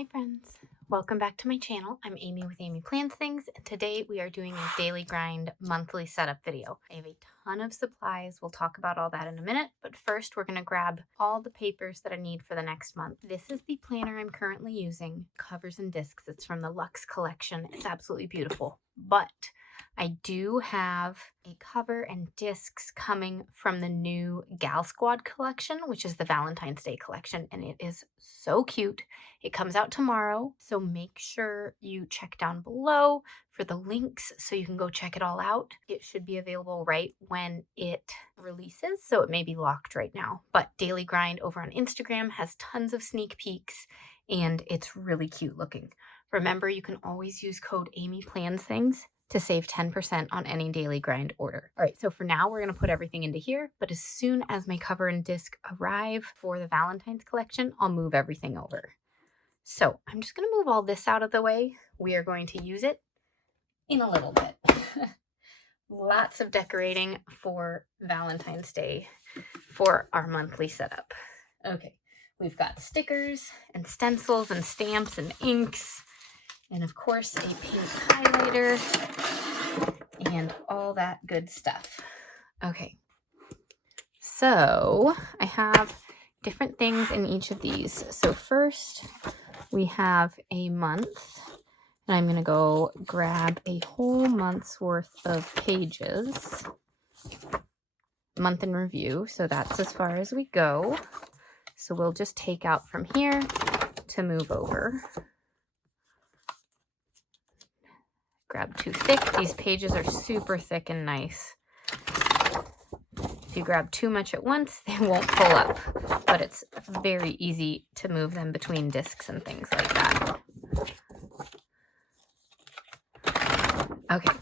Hi friends, welcome back to my channel. I'm Amy with Amy Plans Things, and today we are doing a daily grind monthly setup video. I have a ton of supplies. We'll talk about all that in a minute, but first we're going to grab all the papers that I need for the next month. This is the planner I'm currently using, covers and discs. It's from the Luxe collection. It's absolutely beautiful, but I do have a cover and discs coming from the new Gal Squad collection, which is the Valentine's Day collection, and it is so cute. It comes out tomorrow, so make sure you check down below for the links so you can go check it all out. It should be available right when it releases, so it may be locked right now. But Daily Grind over on Instagram has tons of sneak peeks, and it's really cute looking. Remember, you can always use code AMYPLANSTHINGS to save 10% on any Daily Grind order. All right, so for now, we're gonna put everything into here, but as soon as my cover and disc arrive for the Valentine's collection, I'll move everything over. So I'm just gonna move all this out of the way. We are going to use it in a little bit. Lots of decorating for Valentine's Day for our monthly setup. Okay, we've got stickers and stencils and stamps and inks, and of course a pink highlighter and all that good stuff. Okay, so I have different things in each of these. So first we have a month, and I'm gonna go grab a whole month's worth of pages. Month in review, so that's as far as we go. So we'll just take out from here to move over. Grab too thick. These pages are super thick and nice. If you grab too much at once, they won't pull up, but it's very easy to move them between discs and things like that. Okay,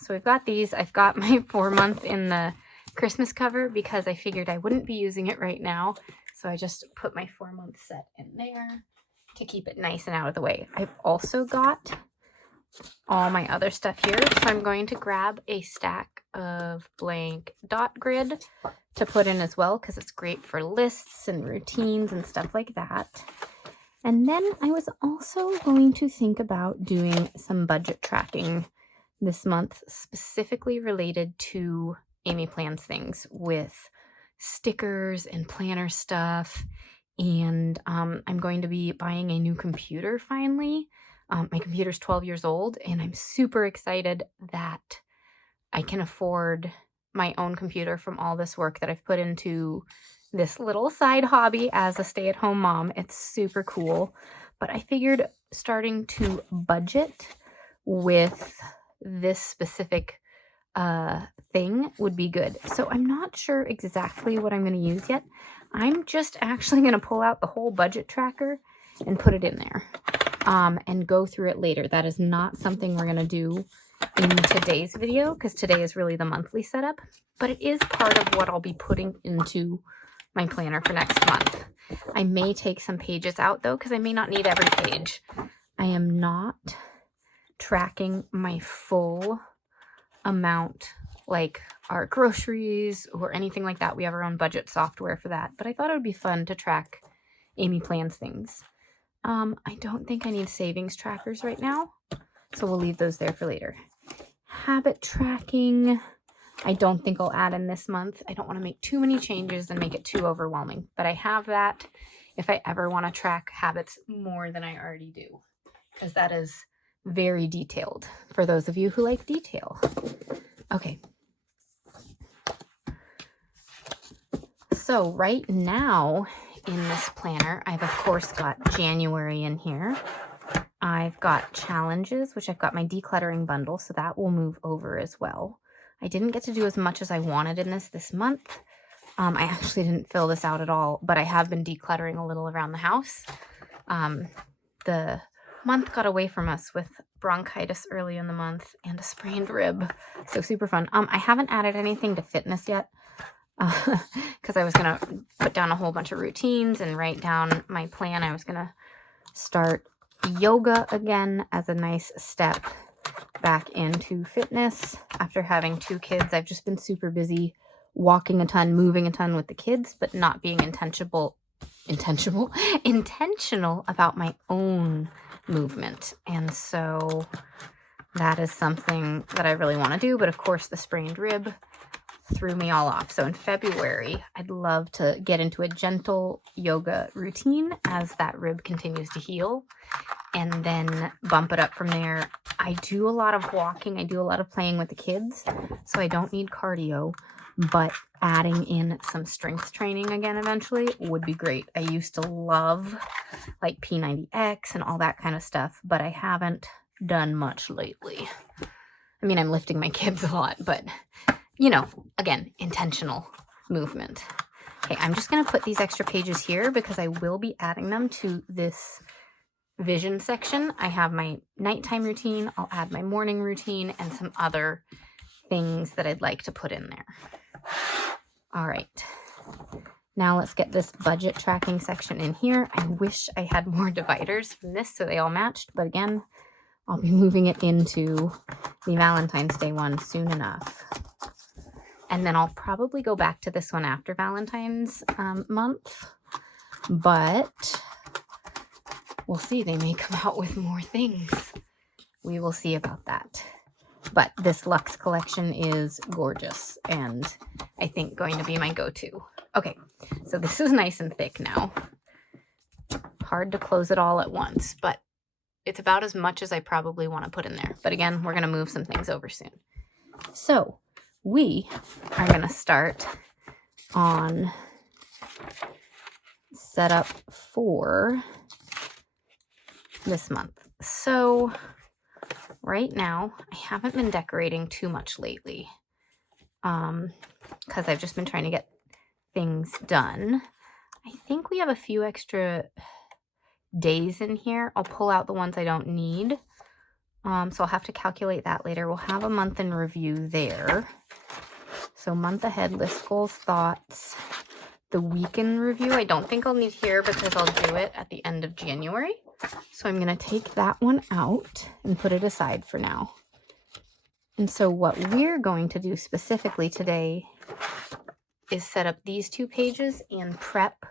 so we've got these. I've got my 4-month in the Christmas cover because I figured I wouldn't be using it right now. So I just put my 4-month set in there to keep it nice and out of the way. I've also got all my other stuff here. So I'm going to grab a stack of blank dot grid to put in as well, because it's great for lists and routines and stuff like that. And then I was also going to think about doing some budget tracking this month, specifically related to Amy Plans Things, with stickers and planner stuff. And I'm going to be buying a new computer finally. My computer's 12 years old, and I'm super excited that I can afford my own computer from all this work that I've put into this little side hobby as a stay-at-home mom. It's super cool, but I figured starting to budget with this specific thing would be good. So I'm not sure exactly what I'm going to use yet. I'm just actually going to pull out the whole budget tracker and put it in there. And go through it later. That is not something we're going to do in today's video, because today is really the monthly setup, but it is part of what I'll be putting into my planner for next month. I may take some pages out though, because I may not need every page. I am not tracking my full amount, like our groceries or anything like that. We have our own budget software for that, but I thought it would be fun to track Amy Plans Things. I don't think I need savings trackers right now, so we'll leave those there for later. Habit tracking, I don't think I'll add in this month. I don't want to make too many changes and make it too overwhelming, but I have that if I ever want to track habits more than I already do, because that is very detailed for those of you who like detail. Okay. So right now, in this planner, I've of course got January in here. I've got challenges, which I've got my decluttering bundle, so that will move over as well. I didn't get to do as much as I wanted in this month. I actually didn't fill this out at all, but I have been decluttering a little around the house. The month got away from us with bronchitis early in the month and a sprained rib, so super fun. I haven't added anything to fitness yet, because I was going to put down a whole bunch of routines and write down my plan. I was going to start yoga again as a nice step back into fitness. After having 2 kids, I've just been super busy walking a ton, moving a ton with the kids, but not being intentional about my own movement. And so that is something that I really want to do. But of course, the sprained rib threw me all off. So in February, I'd love to get into a gentle yoga routine as that rib continues to heal, and then bump it up from there. I do a lot of walking. I do a lot of playing with the kids, so I don't need cardio, but adding in some strength training again eventually would be great. I used to love like P90X and all that kind of stuff, but I haven't done much lately. I mean, I'm lifting my kids a lot, but you know, again, intentional movement. Okay, I'm just going to put these extra pages here because I will be adding them to this vision section. I have my nighttime routine, I'll add my morning routine, and some other things that I'd like to put in there. All right, now let's get this budget tracking section in here. I wish I had more dividers from this so they all matched, but again, I'll be moving it into the Valentine's Day one soon enough. And then I'll probably go back to this one after Valentine's month, but we'll see. They may come out with more things. We will see about that. But this Luxe collection is gorgeous and I think going to be my go-to. Okay, so this is nice and thick now. Hard to close it all at once, but it's about as much as I probably want to put in there. But again, we're going to move some things over soon. So we are going to start on setup for this month. So right now, I haven't been decorating too much lately because I've just been trying to get things done. I think we have a few extra days in here. I'll pull out the ones I don't need. So I'll have to calculate that later. We'll have a month in review there. So month ahead, list goals, thoughts. The week in review, I don't think I'll need here because I'll do it at the end of January. So I'm going to take that one out and put it aside for now. And so what we're going to do specifically today is set up these 2 pages and prep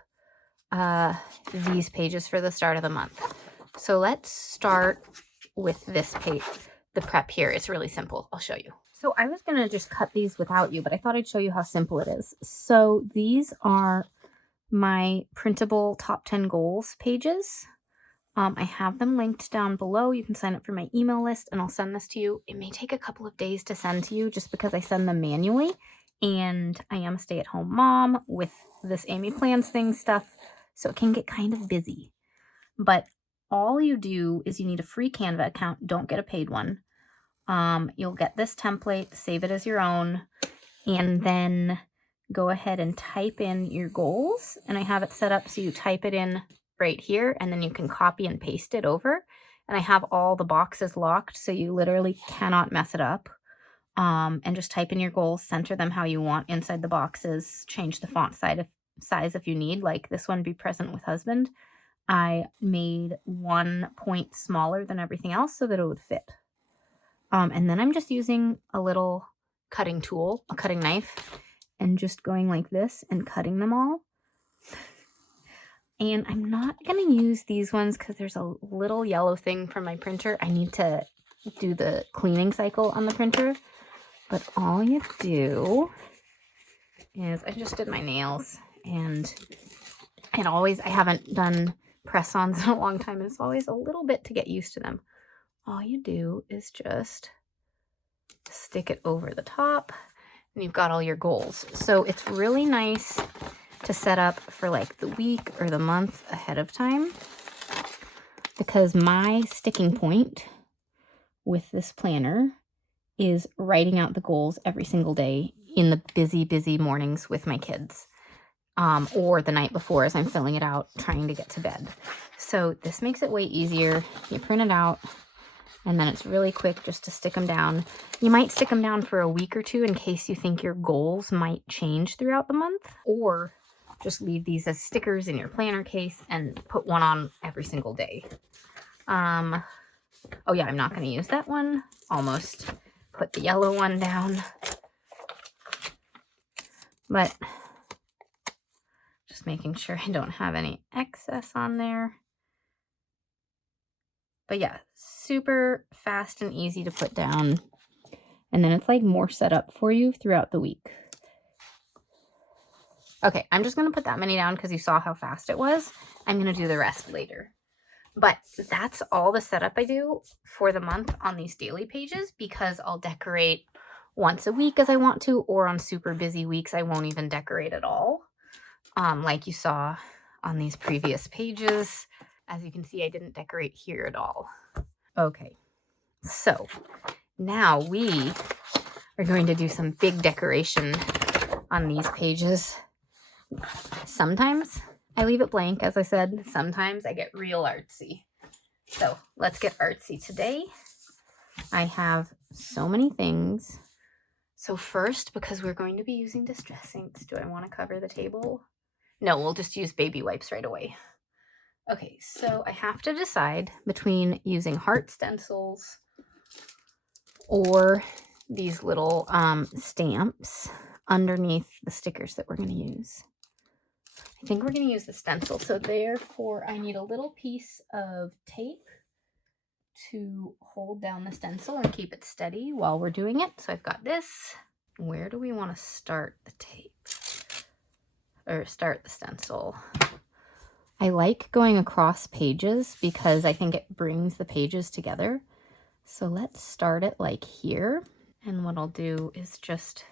these pages for the start of the month. So let's start with this page, the prep here. It's really simple. I'll show you. So I was going to just cut these without you, but I thought I'd show you how simple it is. So these are my printable top 10 goals pages. I have them linked down below. You can sign up for my email list and I'll send this to you. It may take a couple of days to send to you just because I send them manually. And I am a stay-at-home mom with this Amy Plans thing stuff, so it can get kind of busy. But all you do is you need a free Canva account. Don't get a paid one. You'll get this template, save it as your own, and then go ahead and type in your goals. And I have it set up so you type it in right here, and then you can copy and paste it over. And I have all the boxes locked, so you literally cannot mess it up. And just type in your goals, center them how you want inside the boxes, change the font size if you need, like this one, be present with husband. I made 1 point smaller than everything else so that it would fit. And then I'm just using a little cutting tool, a cutting knife, and just going like this and cutting them all. And I'm not going to use these ones because there's a little yellow thing from my printer. I need to do the cleaning cycle on the printer. But all you do is, I just did my nails, and I haven't done press-ons in a long time, and it's always a little bit to get used to them. All you do is just stick it over the top, and you've got all your goals. So it's really nice to set up for like the week or the month ahead of time, because my sticking point with this planner is writing out the goals every single day in the busy mornings with my kids, or the night before as I'm filling it out, trying to get to bed. So this makes it way easier. You print it out, and then it's really quick just to stick them down. You might stick them down for a week or two in case you think your goals might change throughout the month, or just leave these as stickers in your planner case and put one on every single day. Oh yeah, I'm not going to use that one. Almost put the yellow one down. But Just making sure I don't have any excess on there. But yeah, super fast and easy to put down. And then it's like more set up for you throughout the week. Okay, I'm just going to put that many down because you saw how fast it was. I'm going to do the rest later. But that's all the setup I do for the month on these daily pages, because I'll decorate once a week as I want to, or on super busy weeks, I won't even decorate at all. Like you saw on these previous pages. As you can see, I didn't decorate here at all. Okay, so now we are going to do some big decoration on these pages. Sometimes I leave it blank, as I said. Sometimes I get real artsy. So let's get artsy today. I have so many things. So first, because we're going to be using distress inks, do I want to cover the table? No, we'll just use baby wipes right away. Okay, so I have to decide between using heart stencils or these little stamps underneath the stickers that we're going to use. I think we're going to use the stencil, so therefore I need a little piece of tape to hold down the stencil and keep it steady while we're doing it. So I've got this. Where do we want to start the tape? Or start the stencil? I like going across pages because I think it brings the pages together. So let's start it like here. And what I'll do is just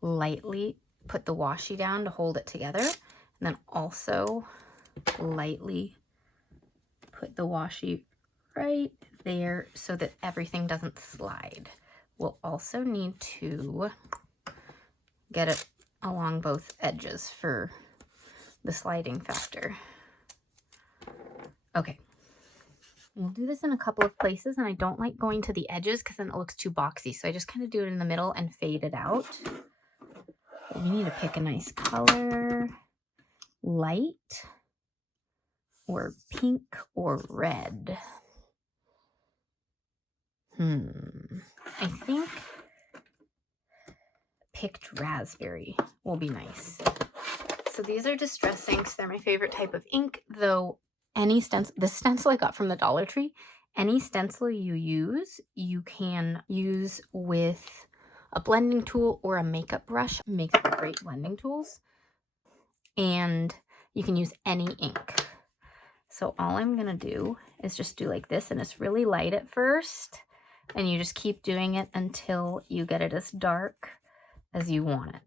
lightly put the washi down to hold it together. And then also lightly put the washi right there so that everything doesn't slide. We'll also need to get it along both edges for the sliding factor. Okay. We'll do this in a couple of places, and I don't like going to the edges because then it looks too boxy. So I just kind of do it in the middle and fade it out. But we need to pick a nice color. Light or pink or red. I think picked raspberry will be nice. So these are distress inks. They're my favorite type of ink, though any stencil, the stencil I got from the Dollar Tree, any stencil you use, you can use with a blending tool or a makeup brush. Makes for great blending tools. And you can use any ink. So all I'm going to do is just do like this, and it's really light at first. And you just keep doing it until you get it as dark as you want it.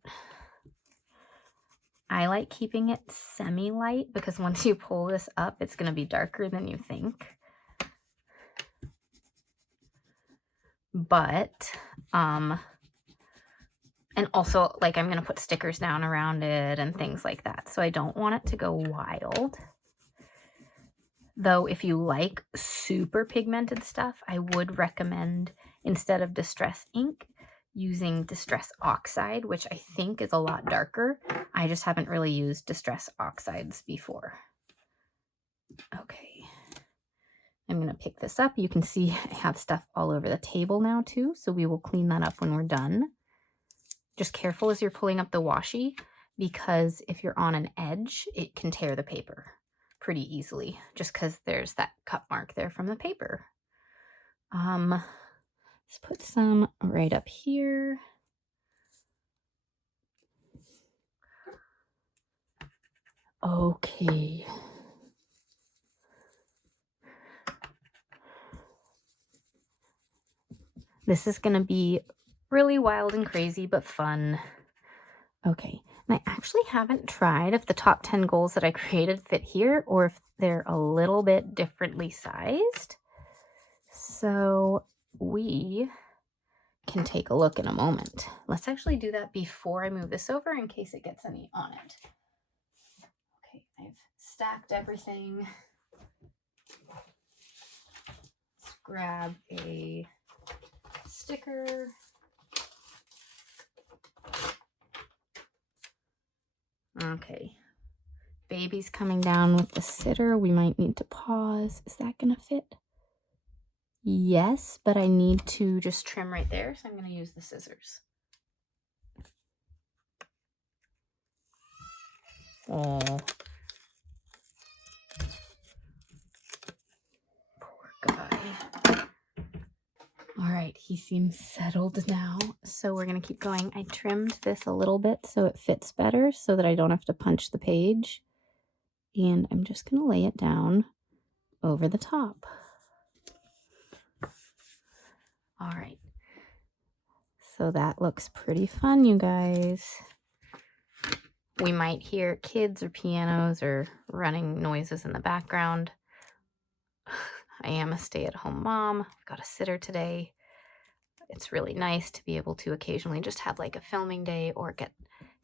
I like keeping it semi-light because once you pull this up, it's going to be darker than you think. But, and also, like, I'm going to put stickers down around it and things like that. So I don't want it to go wild. Though if you like super pigmented stuff, I would recommend, instead of distress ink, using distress oxide, which I think is a lot darker. I just haven't really used distress oxides before. Okay. I'm going to pick this up. You can see I have stuff all over the table now too, so we will clean that up when we're done. Just careful as you're pulling up the washi, because if you're on an edge, it can tear the paper pretty easily, just because there's that cut mark there from the paper. Let's put some right up here. Okay. This is going to be really wild and crazy, but fun. Okay. And I actually haven't tried if the top 10 goals that I created fit here or if they're a little bit differently sized. So we can take a look in a moment. Let's actually do that before I move this over in case it gets any on it. Okay, I've stacked everything. Let's grab a sticker. Okay. Baby's coming down with the sitter. We might need to pause. Is that gonna fit? Yes, but I need to just trim right there, so I'm gonna use the scissors. Oh, poor guy. All right, he seems settled now, so we're gonna keep going. I trimmed this a little bit so it fits better so that I don't have to punch the page. And I'm just gonna lay it down over the top. All right, so that looks pretty fun, you guys. We might hear kids or pianos or running noises in the background. I am a stay-at-home mom. I've got a sitter today. It's really nice to be able to occasionally just have like a filming day or get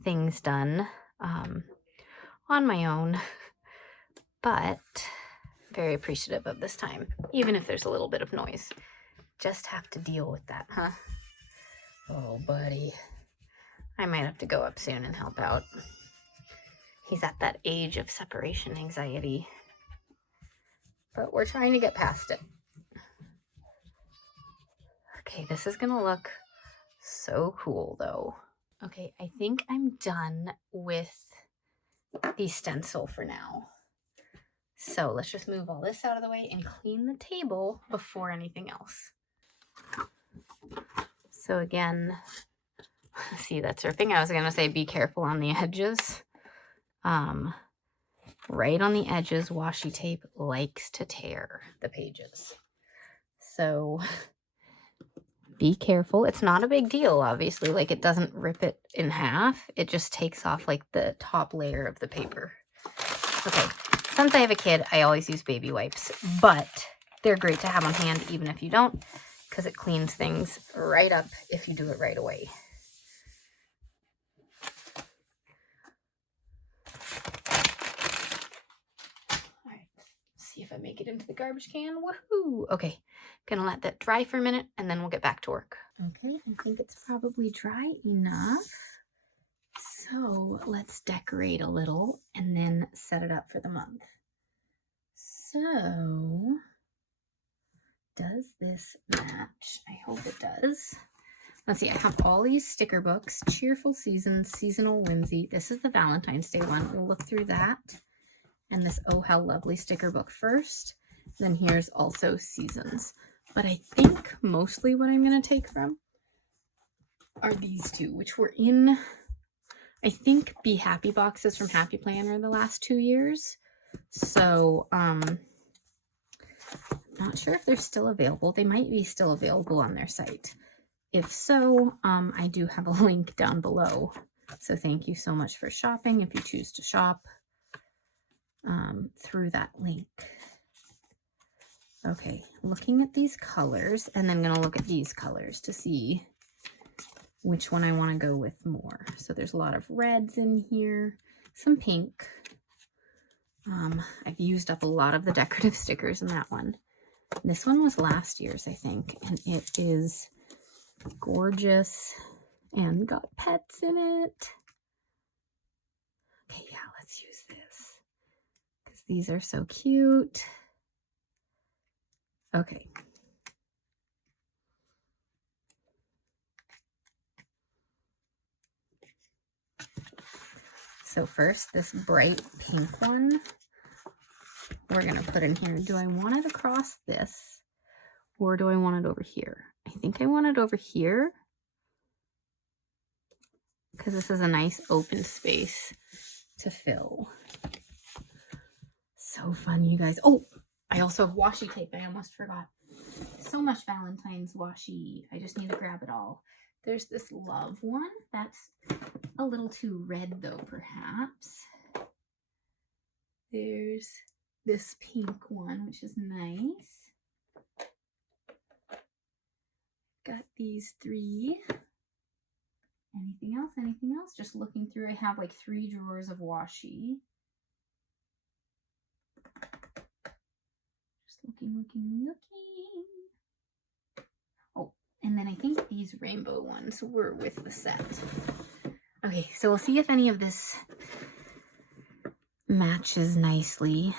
things done on my own. But very appreciative of this time, even if there's a little bit of noise. Just have to deal with that, huh? Oh, buddy. I might have to go up soon and help out. He's at that age of separation anxiety. But we're trying to get past it. Okay, this is gonna look so cool though. Okay, I think I'm done with the stencil for now. So let's just move all this out of the way and clean the table before anything else. So again, see that surfing? I was gonna say be careful on the edges. Right on the edges, washi tape likes to tear the pages. So be careful. It's not a big deal, obviously. Like, it doesn't rip it in half. It just takes off like the top layer of the paper. Okay, since I have a kid, I always use baby wipes, but they're great to have on hand even if you don't, because it cleans things right up if you do it right away. All right, see if I make it into the garbage can. Woohoo! Okay, gonna let that dry for a minute and then we'll get back to work. Okay, I think it's probably dry enough. So let's decorate a little and then set it up for the month. So, does this match? I hope it does. Let's see, I have all these sticker books, Cheerful Seasons, Seasonal Whimsy. This is the Valentine's Day one. We'll look through that. And this Oh How Lovely sticker book first. Then here's also Seasons. But I think mostly what I'm going to take from are these two, which were in, I think, Be Happy boxes from Happy Planner the last 2 years. So, not sure if they're still available. They might be still available on their site. If so, I do have a link down below. So thank you so much for shopping if you choose to shop through that link. Okay, looking at these colors, and then gonna look at these colors to see which one I want to go with more. So there's a lot of reds in here, some pink. I've used up a lot of the decorative stickers in that one. This one was last year's, I think, and it is gorgeous and got pets in it. Okay, yeah, let's use this because these are so cute. Okay. So first, this bright pink one, we're going to put in here. Do I want it across this or do I want it over here? I think I want it over here because this is a nice open space to fill. So fun, you guys. Oh, I also have washi tape. I almost forgot. So much Valentine's washi. I just need to grab it all. There's this love one. That's a little too red though, perhaps. There's this pink one, which is nice. Got these three. Anything else? Anything else? Just looking through, I have like 3 drawers of washi. Just looking. Oh, and then I think these rainbow ones were with the set. Okay, so we'll see if any of this matches nicely.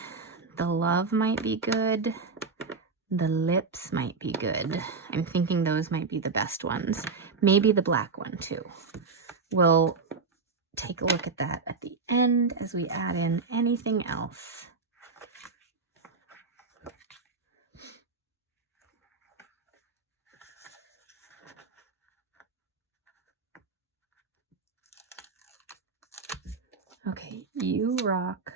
The love might be good. The lips might be good. I'm thinking those might be the best ones. Maybe the black one too. We'll take a look at that at the end as we add in anything else. Okay, you rock.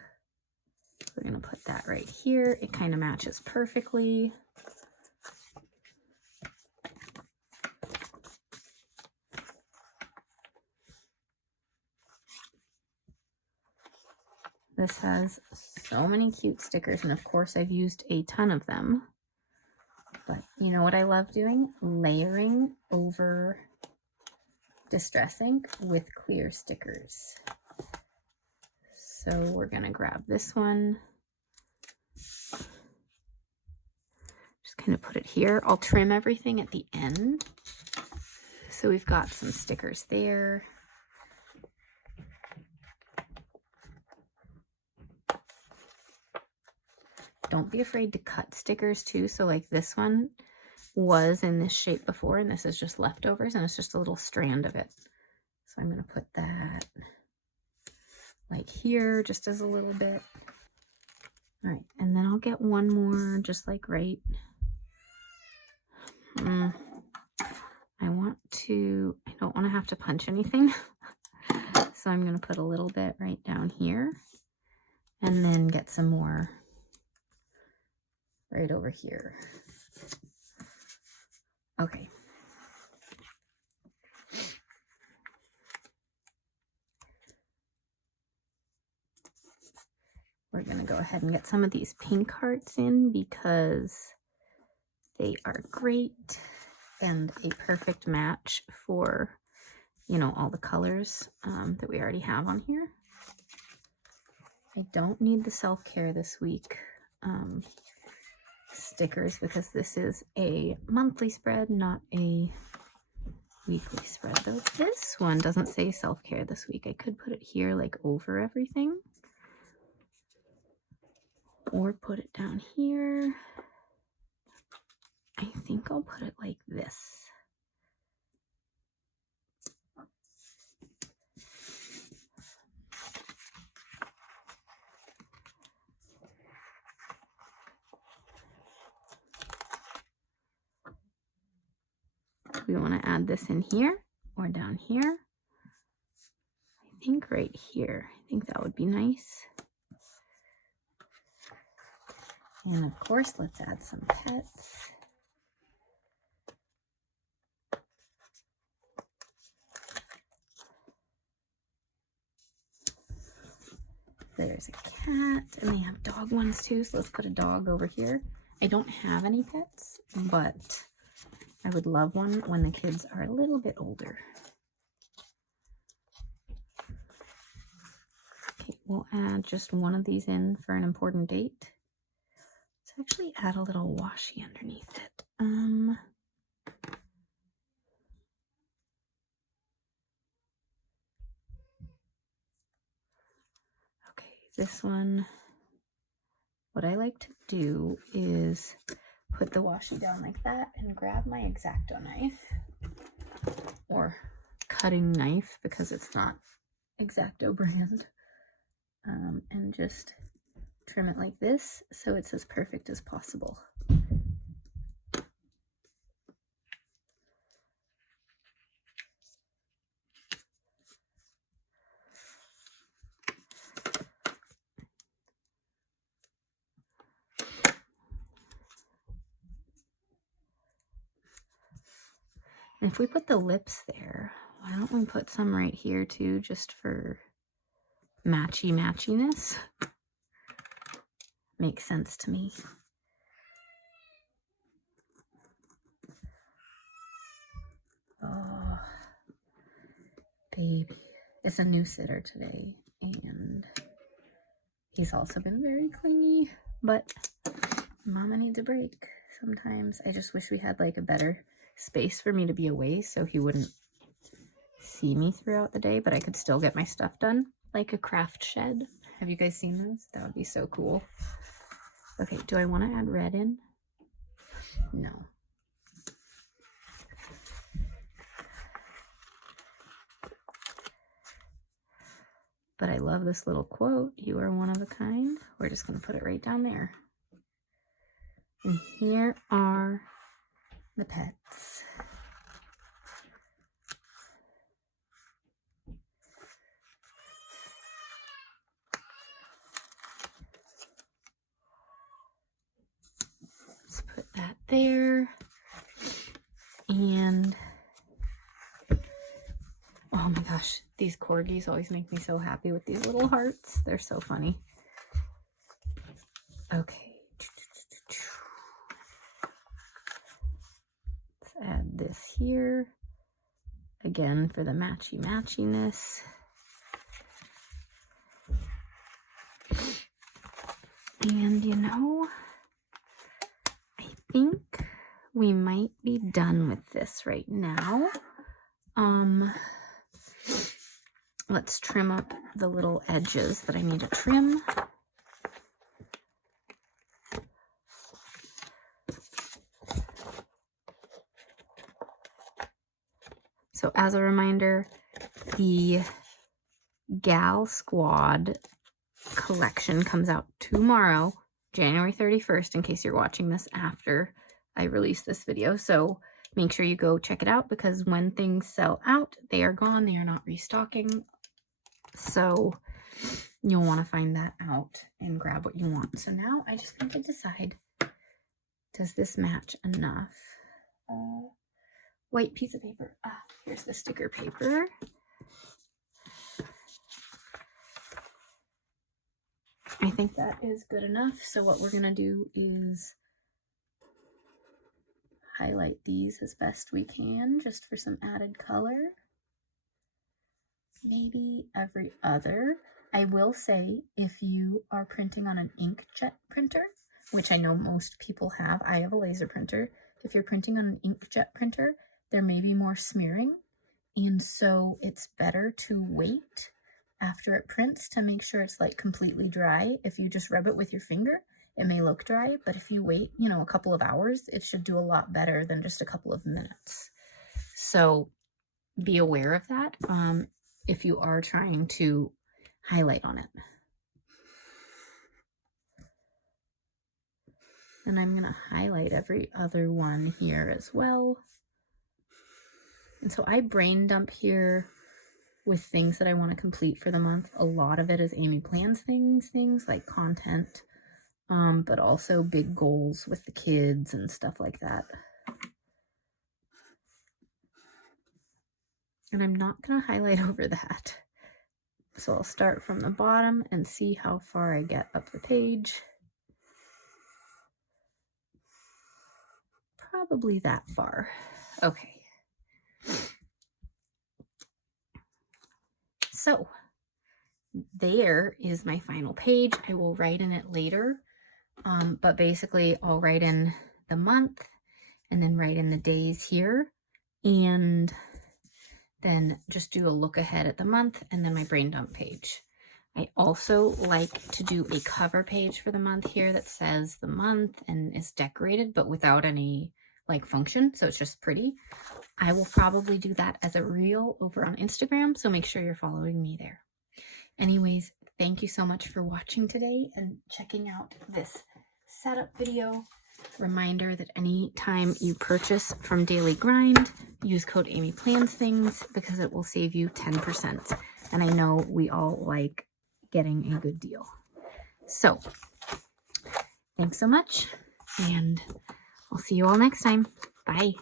We're gonna put that right here. It kind of matches perfectly. This has so many cute stickers, and of course I've used a ton of them. But you know what I love doing? Layering over Distress ink with clear stickers. So we're gonna grab this one. Just kind of put it here. I'll trim everything at the end. So we've got some stickers there. Don't be afraid to cut stickers too. So like this one was in this shape before, and this is just leftovers, and it's just a little strand of it. So I'm going to put that like here just as a little bit. All right, and then I'll get one more just like right. I don't want to have to punch anything. So I'm going to put a little bit right down here, and then get some more right over here. Okay. We're going to go ahead and get some of these pink hearts in because they are great and a perfect match for, you know, all the colors that we already have on here. I don't need the self-care this week stickers because this is a monthly spread, not a weekly spread. Though this one doesn't say self-care this week. I could put it here like over everything, or put it down here. I think I'll put it like this. We want to add this in here or down here. I think right here. I think that would be nice. And of course, let's add some pets. There's a cat, and they have dog ones too, so let's put a dog over here. I don't have any pets, but I would love one when the kids are a little bit older. Okay, we'll add just one of these in for an important date. Let's actually add a little washi underneath it. Okay, this one, what I like to do is put the washi down like that and grab my X-Acto knife or cutting knife because it's not X-Acto brand, and just trim it like this so it's as perfect as possible. And if we put the lips there, why don't we put some right here too, just for matchiness? Makes sense to me. Oh, baby. It's a new sitter today, and he's also been very clingy, but Mama needs a break sometimes. I just wish we had like a better space for me to be away so he wouldn't see me throughout the day, but I could still get my stuff done, like a craft shed. Have you guys seen those? That would be so cool. Okay, do I want to add red in? No. But I love this little quote, "You are one of a kind." We're just going to put it right down there. And here are the pets. Let's put that there. And oh my gosh, these corgis always make me so happy with these little hearts. They're so funny. Okay. Let's add this here. Again, for the matchy-matchiness. And you know, I think we might be done with this right now. Let's trim up the little edges that I need to trim. So as a reminder, the Gal Squad collection comes out tomorrow, January 31st, in case you're watching this after I release this video. So make sure you go check it out, because when things sell out, they are gone. They are not restocking. So you'll want to find that out and grab what you want. So now I just need to decide, does this match enough? White piece of paper. Here's the sticker paper. I think that is good enough. So what we're going to do is highlight these as best we can, just for some added color. Maybe every other. I will say, if you are printing on an inkjet printer, which I know most people have, I have a laser printer. If you're printing on an inkjet printer, there may be more smearing, and so it's better to wait after it prints to make sure it's like completely dry. If you just rub it with your finger, it may look dry, but if you wait, you know, a couple of hours, it should do a lot better than just a couple of minutes. So be aware of that if you are trying to highlight on it. And I'm going to highlight every other one here as well. And so I brain dump here with things that I want to complete for the month. A lot of it is Amy plans things like content, but also big goals with the kids and stuff like that. And I'm not going to highlight over that. So I'll start from the bottom and see how far I get up the page. Probably that far. Okay. So there is my final page. I will write in it later, but basically I'll write in the month and then write in the days here, and then just do a look ahead at the month and then my brain dump page. I also like to do a cover page for the month here that says the month and is decorated, but without any like function, so it's just pretty. I will probably do that as a reel over on Instagram, so make sure you're following me there. Anyways, thank you so much for watching today and checking out this setup video. Reminder that anytime you purchase from Daily Grind, use code AmyPlansThings, because it will save you 10%. And I know we all like getting a good deal. So thanks so much, and I'll see you all next time. Bye.